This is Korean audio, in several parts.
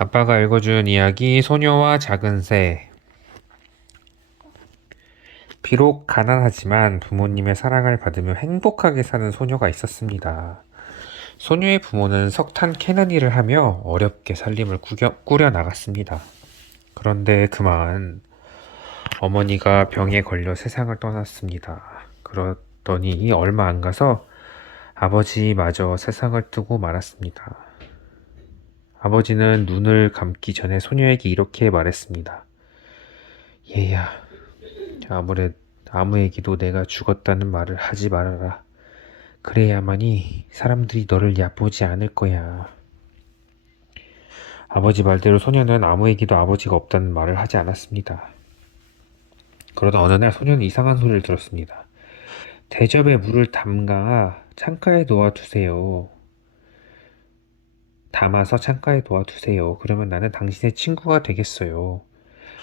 아빠가 읽어준 이야기 소녀와 작은 새. 비록 가난하지만 부모님의 사랑을 받으며 행복하게 사는 소녀가 있었습니다. 소녀의 부모는 석탄 캐는 일을 하며 어렵게 살림을 꾸려 나갔습니다. 그런데 그만 어머니가 병에 걸려 세상을 떠났습니다. 그러더니 얼마 안 가서 아버지마저 세상을 뜨고 말았습니다. 아버지는 눈을 감기 전에 소녀에게 이렇게 말했습니다. 얘야, 아무에게도 내가 죽었다는 말을 하지 말아라. 그래야만이 사람들이 너를 얕보지 않을 거야. 아버지 말대로 소녀는 아무에게도 아버지가 없다는 말을 하지 않았습니다. 그러다 어느 날 소녀는 이상한 소리를 들었습니다. 대접에 물을 창가에 놓아두세요. 담아서 창가에 놓아두세요. 그러면 나는 당신의 친구가 되겠어요.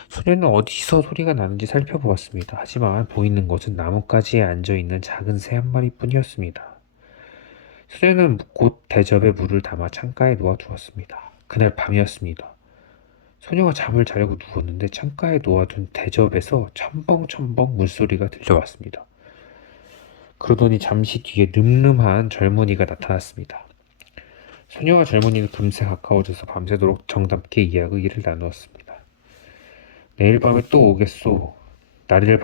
소녀는 어디서 소리가 나는지 살펴보았습니다. 하지만 보이는 것은 나뭇가지에 앉아있는 작은 새 한 마리뿐이었습니다. 소녀는 곧 대접에 물을 담아 창가에 놓아두었습니다. 그날 밤이었습니다. 소녀가 잠을 자려고 누웠는데 창가에 놓아둔 대접에서 첨벙첨벙 물소리가 들려왔습니다. 그러더니 잠시 뒤에 늠름한 젊은이가 나타났습니다. 소녀와 젊은이는 금세 가까워져서 밤새도록 정답게 이야기를 나누었습니다. 내일 밤에 또 오겠소. 날이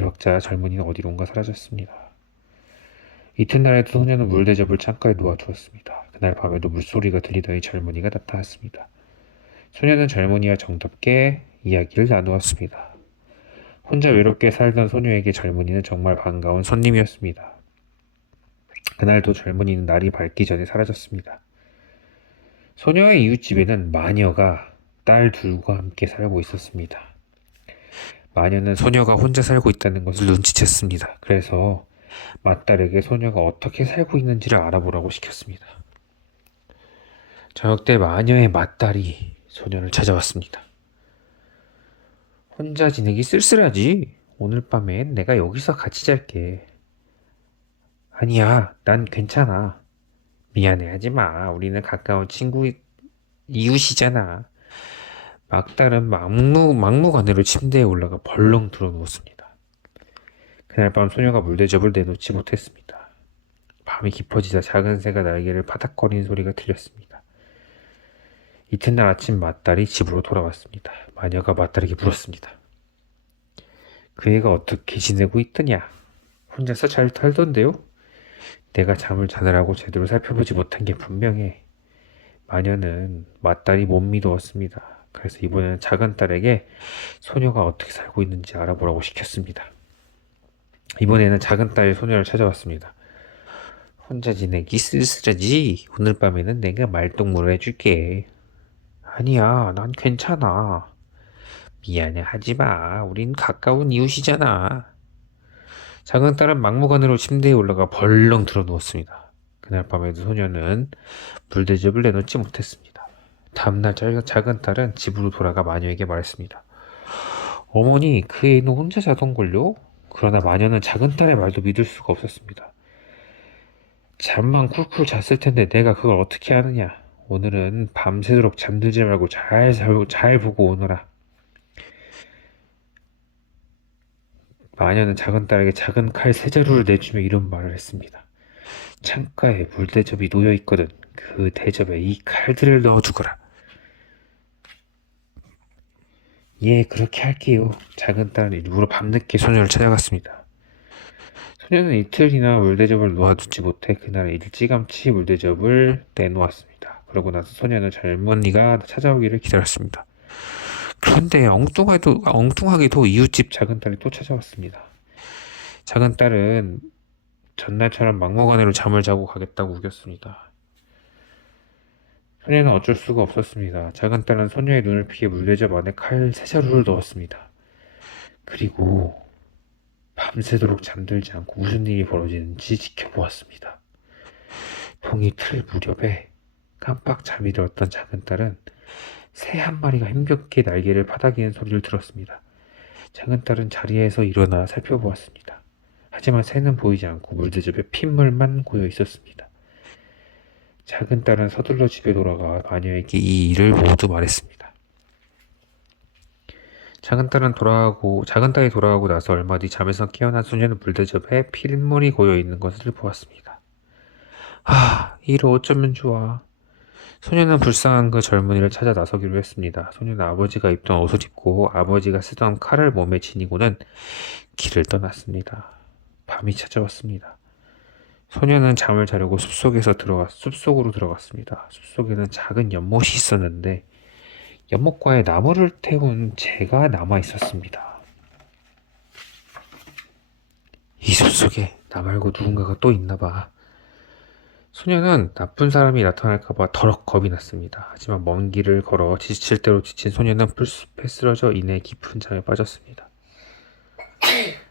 밝자 젊은이는 어디론가 사라졌습니다. 이튿날에도 소녀는 물대접을 창가에 놓아두었습니다. 그날 밤에도 물소리가 들리더니 젊은이가 나타났습니다. 소녀는 젊은이와 정답게 이야기를 나누었습니다. 혼자 외롭게 살던 소녀에게 젊은이는 정말 반가운 손님이었습니다. 그날도 젊은이는 날이 밝기 전에 사라졌습니다. 소녀의 이웃집에는 마녀가 딸 둘과 함께 살고 있었습니다. 마녀는 소녀가 혼자 살고 있다는 것을 눈치챘습니다. 그래서 맏딸에게 소녀가 어떻게 살고 있는지를 알아보라고 시켰습니다. 저녁 때 마녀의 맏딸이 소녀를 찾아왔습니다. 혼자 지내기 쓸쓸하지? 오늘 밤엔 내가 여기서 같이 잘게. 아니야, 난 괜찮아. 미안해하지 마. 우리는 가까운 이웃이잖아. 막달은 막무가내로 침대에 올라가 벌렁 들어 누웠습니다. 그날 밤 소녀가 물대접을 내놓지 못했습니다. 밤이 깊어지자 작은 새가 날개를 파닥거리는 소리가 들렸습니다. 이튿날 아침 맏딸이 집으로 돌아왔습니다. 마녀가 맏딸에게 물었습니다. 그 애가 어떻게 지내고 있더냐? 혼자서 잘 살던데요? 내가 잠을 자느라고 제대로 살펴보지 못한 게 분명해. 마녀는 맏딸이 못 믿었습니다. 그래서 이번에는 작은 딸에게 소녀가 어떻게 살고 있는지 알아보라고 시켰습니다. 이번에는 작은 딸이 소녀를 찾아왔습니다. 혼자 지내기 쓸쓸하지? 오늘 밤에는 내가 말동무를 해줄게. 아니야, 난 괜찮아. 미안해 하지 마. 우린 가까운 이웃이잖아. 작은 딸은 막무가내로 침대에 올라가 벌렁 들어 누웠습니다. 그날 밤에도 소녀는 물대접을 내놓지 못했습니다. 다음날 작은 딸은 집으로 돌아가 마녀에게 말했습니다. 어머니, 그 애는 혼자 자던걸요? 그러나 마녀는 작은 딸의 말도 믿을 수가 없었습니다. 잠만 쿨쿨 잤을 텐데 내가 그걸 어떻게 아느냐? 오늘은 밤새도록 잠들지 말고 잘 보고 오너라. 마녀는 작은 딸에게 작은 칼 세 자루를 내주며 이런 말을 했습니다. 창가에 물대접이 놓여 있거든. 그 대접에 이 칼들을 넣어두거라. 예, 그렇게 할게요. 작은 딸은 일부러 밤늦게 소녀를 찾아갔습니다. 소녀는 이틀이나 물대접을 놓아두지 못해 그날 일찌감치 물대접을 내놓았습니다. 그러고 나서 소녀는 젊은이가 찾아오기를 기다렸습니다. 그런데 엉뚱하게도 이웃집 작은 딸이 또 찾아왔습니다. 작은 딸은 전날처럼 막무가내로 잠을 자고 가겠다고 우겼습니다. 소녀는 어쩔 수가 없었습니다. 작은 딸은 소녀의 눈을 피해 물대접 안에 칼 세 자루를 넣었습니다. 그리고 밤새도록 잠들지 않고 무슨 일이 벌어지는지 지켜보았습니다. 동이 틀 무렵에 깜빡 잠이 들었던 작은 딸은 새 한 마리가 힘겹게 날개를 파닥이는 소리를 들었습니다. 작은 딸은 자리에서 일어나 살펴보았습니다. 하지만 새는 보이지 않고 물대접에 핏물만 고여 있었습니다. 작은 딸은 서둘러 집에 돌아가 마녀에게 이 일을 모두 말했습니다. 작은 딸이 돌아가고 나서 얼마 뒤 잠에서 깨어난 소녀는 물대접에 필물이 고여 있는 것을 보았습니다. 아, 이를 어쩌면 좋아. 소녀는 불쌍한 그 젊은이를 찾아 나서기로 했습니다. 소녀는 아버지가 입던 옷을 입고 아버지가 쓰던 칼을 몸에 지니고는 길을 떠났습니다. 밤이 찾아왔습니다. 소녀는 잠을 자려고 숲속으로 들어갔습니다. 숲속에는 작은 연못이 있었는데 연못가에 나무를 태운 재가 남아 있었습니다. 이 숲속에 나 말고 누군가가 또 있나 봐. 소녀는 나쁜 사람이 나타날까봐 더럭 겁이 났습니다. 하지만 먼 길을 걸어 지칠 대로 지친 소녀는 풀숲에 쓰러져 이내 깊은 잠에 빠졌습니다.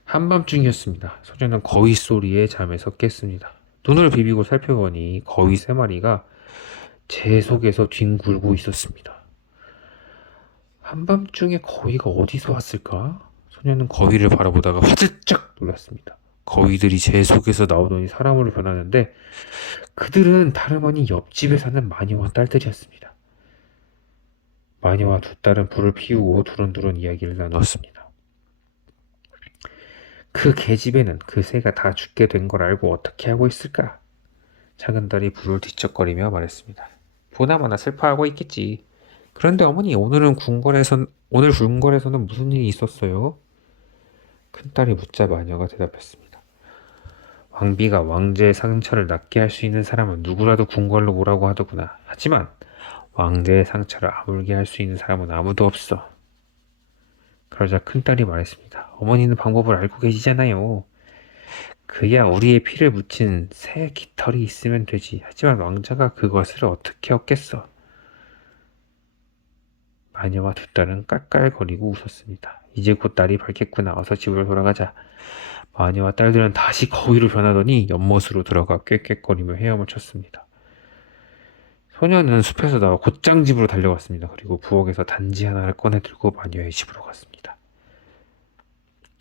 한밤중이었습니다. 소녀는 거위 소리에 잠에서 깼습니다. 눈을 비비고 살펴보니 거위 3마리가 제 속에서 뒹굴고 있었습니다. 한밤중에 거위가 어디서 왔을까? 소녀는 거위를 바라보다가 화들짝 놀랐습니다. 거위들이 제 속에서 나오더니 사람으로 변하는데 그들은 다름 아닌 옆집에 사는 마녀와 딸들이었습니다. 마녀와 두 딸은 불을 피우고 두런두런 이야기를 나누었습니다. 그 계집애는 그 새가 다 죽게 된 걸 알고 어떻게 하고 있을까? 작은 딸이 불을 뒤척거리며 말했습니다. 보나마나 슬퍼하고 있겠지. 그런데 어머니, 오늘 궁궐에서는 무슨 일이 있었어요? 큰딸이 묻자 마녀가 대답했습니다. 왕비가 왕제의 상처를 낫게 할 수 있는 사람은 누구라도 궁궐로 오라고 하더구나. 하지만 왕제의 상처를 아물게 할 수 있는 사람은 아무도 없어. 그러자 큰딸이 말했습니다. 어머니는 방법을 알고 계시잖아요. 그야 우리의 피를 묻힌 새 깃털이 있으면 되지. 하지만 왕자가 그것을 어떻게 얻겠어? 마녀와 두 딸은 깔깔거리고 웃었습니다. 이제 곧 날이 밝겠구나. 어서 집으로 돌아가자. 마녀와 딸들은 다시 거위로 변하더니 연못으로 들어가 꾀꾀거리며 헤엄을 쳤습니다. 소녀는 숲에서 나와 곧장 집으로 달려갔습니다. 그리고 부엌에서 단지 하나를 꺼내 들고 마녀의 집으로 갔습니다.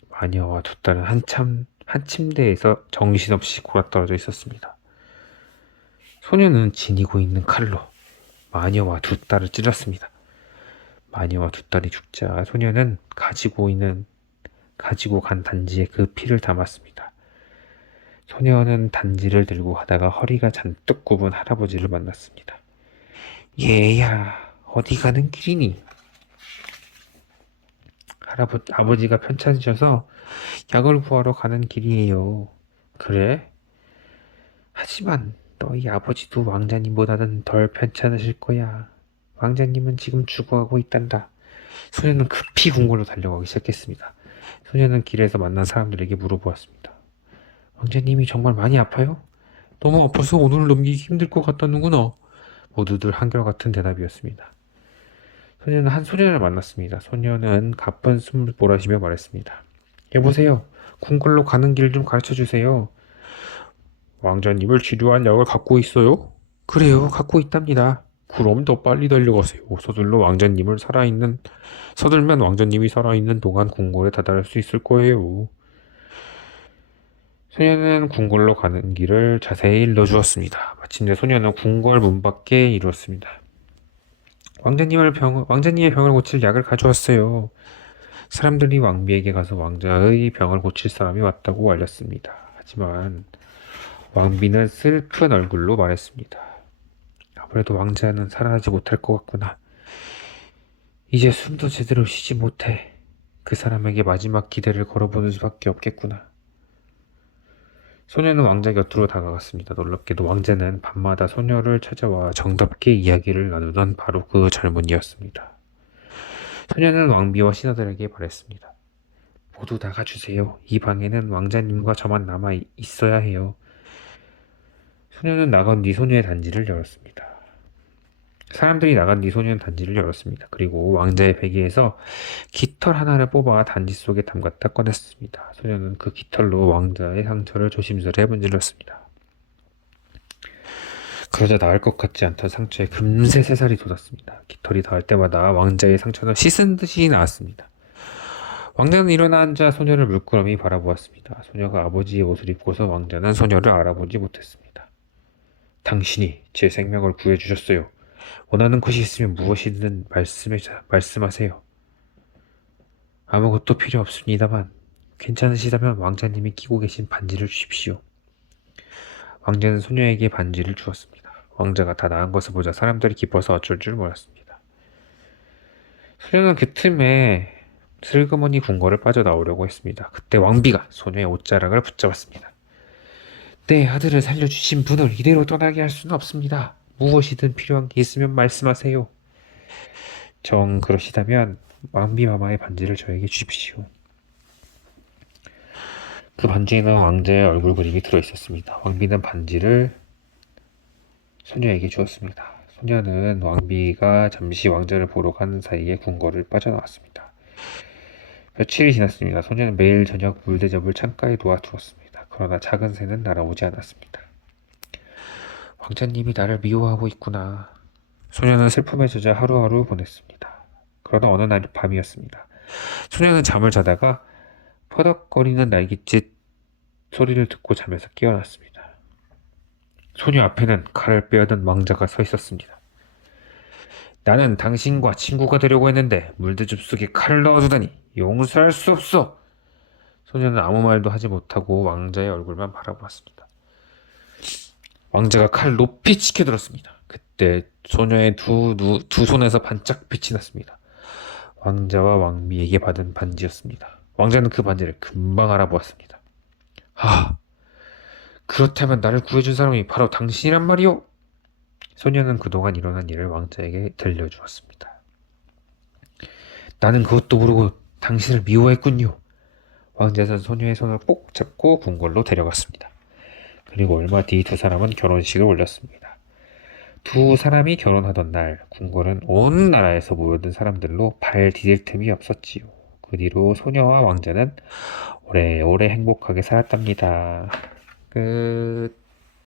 마녀와 두 딸은 한 침대에서 정신없이 곯아떨어져 있었습니다. 소녀는 지니고 있는 칼로 마녀와 두 딸을 찔렀습니다. 마녀와 두 딸이 죽자 소녀는 가지고 간 단지에 그 피를 담았습니다. 소녀는 단지를 들고 가다가 허리가 잔뜩 굽은 할아버지를 만났습니다. 얘야, 어디 가는 길이니? 아버지가 편찮으셔서 약을 구하러 가는 길이에요. 그래? 하지만 너희 아버지도 왕자님보다는 덜 편찮으실 거야. 왕자님은 지금 죽어가고 있단다. 소녀는 급히 궁궐로 달려가기 시작했습니다. 소녀는 길에서 만난 사람들에게 물어보았습니다. 왕자님이 정말 많이 아파요? 너무 아파서 오늘을 넘기기 힘들 것 같다는구나. 모두들 한결같은 대답이었습니다. 소녀는 한 소년을 만났습니다. 소녀는 가쁜 숨을 몰아쉬며 말했습니다. 여보세요. 궁궐로 가는 길 좀 가르쳐 주세요. 왕자님을 치료한 약을 갖고 있어요? 그래요. 갖고 있답니다. 그럼 더 빨리 달려가세요. 서둘면 왕자님이 살아있는 동안 궁궐에 다다를 수 있을 거예요. 소녀는 궁궐로 가는 길을 자세히 일러주었습니다. 마침내 소녀는 궁궐 문 밖에 이르렀습니다. 왕자님의 병을 고칠 약을 가져왔어요. 사람들이 왕비에게 가서 왕자의 병을 고칠 사람이 왔다고 알렸습니다. 하지만 왕비는 슬픈 얼굴로 말했습니다. 아무래도 왕자는 살아나지 못할 것 같구나. 이제 숨도 제대로 쉬지 못해. 그 사람에게 마지막 기대를 걸어보는 수밖에 없겠구나. 소녀는 왕자 곁으로 다가갔습니다. 놀랍게도 왕자는 밤마다 소녀를 찾아와 정답게 이야기를 나누던 바로 그 젊은이였습니다. 소녀는 왕비와 신하들에게 말했습니다. 모두 나가주세요. 이 방에는 왕자님과 저만 남아 있어야 해요. 소녀는 나간 뒤 소녀의 단지를 열었습니다. 사람들이 나간 뒤 소녀는 단지를 열었습니다. 그리고 왕자의 베개에서 깃털 하나를 뽑아 단지 속에 담갔다 꺼냈습니다. 소녀는 그 깃털로 왕자의 상처를 조심스레 문질렀습니다. 그러자 나을 것 같지 않던 상처에 금세 새살이 돋았습니다. 깃털이 닿을 때마다 왕자의 상처는 씻은 듯이 나았습니다. 왕자는 일어나 앉아 소녀를 물끄러미 바라보았습니다. 소녀가 아버지의 옷을 입고서 왕자는 소녀를 알아보지 못했습니다. 당신이 제 생명을 구해주셨어요. 원하는 것이 있으면 무엇이든 말씀하세요. 아무것도 필요 없습니다만 괜찮으시다면 왕자님이 끼고 계신 반지를 주십시오. 왕자는 소녀에게 반지를 주었습니다. 왕자가 다 나은 것을 보자 사람들이 기뻐서 어쩔 줄 몰랐습니다. 소녀는 그 틈에 슬그머니 궁궐을 빠져나오려고 했습니다. 그때 왕비가 소녀의 옷자락을 붙잡았습니다. 내 아들을 살려주신 분을 이대로 떠나게 할 수는 없습니다. 무엇이든 필요한 게 있으면 말씀하세요. 정 그러시다면 왕비마마의 반지를 저에게 주십시오. 그 반지에는 왕자의 얼굴 그림이 들어있었습니다. 왕비는 반지를 소녀에게 주었습니다. 소녀는 왕비가 잠시 왕자를 보러 가는 사이에 궁궐을 빠져나왔습니다. 며칠이 지났습니다. 소녀는 매일 저녁 물 대접을 창가에 놓아두었습니다. 그러나 작은 새는 날아오지 않았습니다. 왕자님이 나를 미워하고 있구나. 소녀는 슬픔에 젖어 하루하루 보냈습니다. 그러나 어느 날 밤이었습니다. 소녀는 잠을 자다가 퍼덕거리는 날갯짓 소리를 듣고 잠에서 깨어났습니다. 소녀 앞에는 칼을 빼앗은 왕자가 서 있었습니다. 나는 당신과 친구가 되려고 했는데 물대접 속에 칼을 넣어두다니 용서할 수 없어. 소녀는 아무 말도 하지 못하고 왕자의 얼굴만 바라보았습니다. 왕자가 칼을 높이 치켜들었습니다. 그때 소녀의 두 손에서 반짝 빛이 났습니다. 왕자와 왕비에게 받은 반지였습니다. 왕자는 그 반지를 금방 알아보았습니다. 그렇다면 나를 구해준 사람이 바로 당신이란 말이오? 소녀는 그동안 일어난 일을 왕자에게 들려주었습니다. 나는 그것도 모르고 당신을 미워했군요. 왕자는 소녀의 손을 꼭 잡고 궁궐로 데려갔습니다. 그리고 얼마 뒤 두 사람은 결혼식을 올렸습니다. 두 사람이 결혼하던 날 궁궐은 온 나라에서 모여든 사람들로 발 디딜 틈이 없었지요. 그 뒤로 소녀와 왕자는 오래오래 행복하게 살았답니다. 끝.